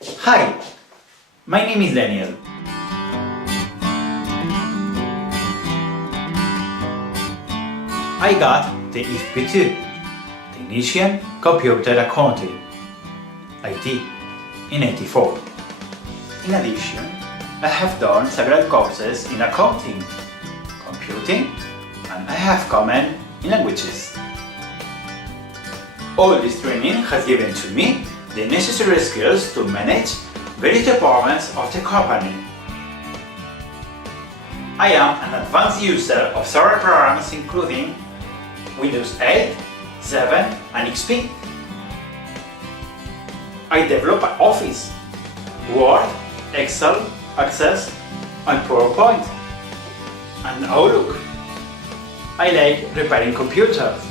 Hi, my name is Daniel. I got the FP2, Technician Computer Accounting, IT, in '84. In addition, I have done several courses in accounting, computing, and I have common in languages. All this training has given to me the necessary skills to manage various departments of the company. I am an advanced user of several programs including Windows 8, 7 and XP. I develop Office, Word, Excel, Access and PowerPoint and Outlook. I like repairing computers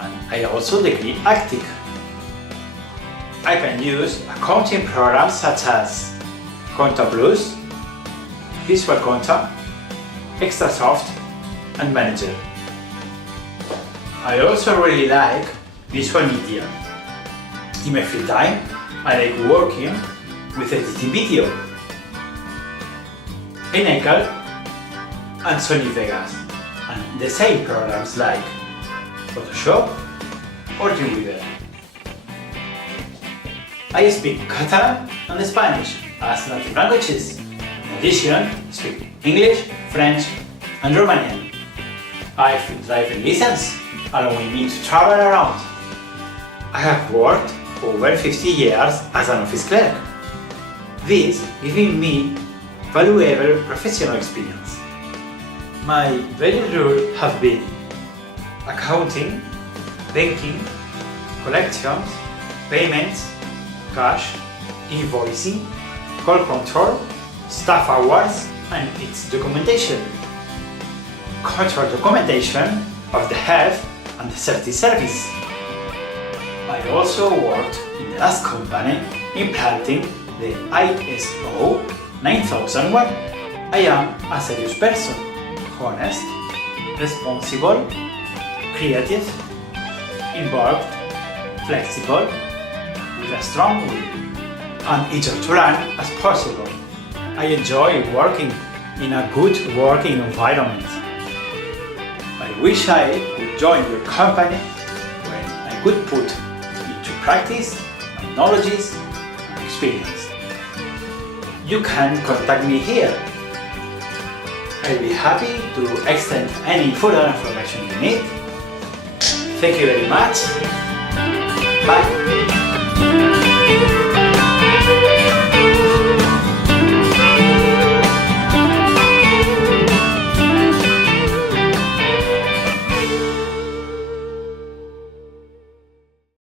and I also degree acting. I can use accounting programs such as Conta Plus, Visual Conta, Extrasoft and Manager. I also really like visual media. In my free time, I like working with editing video in Excel and Sony Vegas, and the same programs like Photoshop or Dreamweaver. I speak Catalan and Spanish as native languages. In addition, I speak English, French and Romanian. I have driving license, allowing me to travel around. I have worked over 50 years as an office clerk. This giving me valuable professional experience. My various roles have been accounting, banking, collections, payments, cash, invoicing, call control, staff hours, and its documentation. Control documentation of the health and the safety service. I also worked in the last company implanting the ISO 9001. I am a serious person, honest, responsible, creative, involved, flexible, with a strong will, and eager to learn as possible. I enjoy working in a good working environment. I wish I could join your company when I could put into practice my knowledge and experience. You can contact me here. I'll be happy to extend any further information you need. Thank you very much. Bye.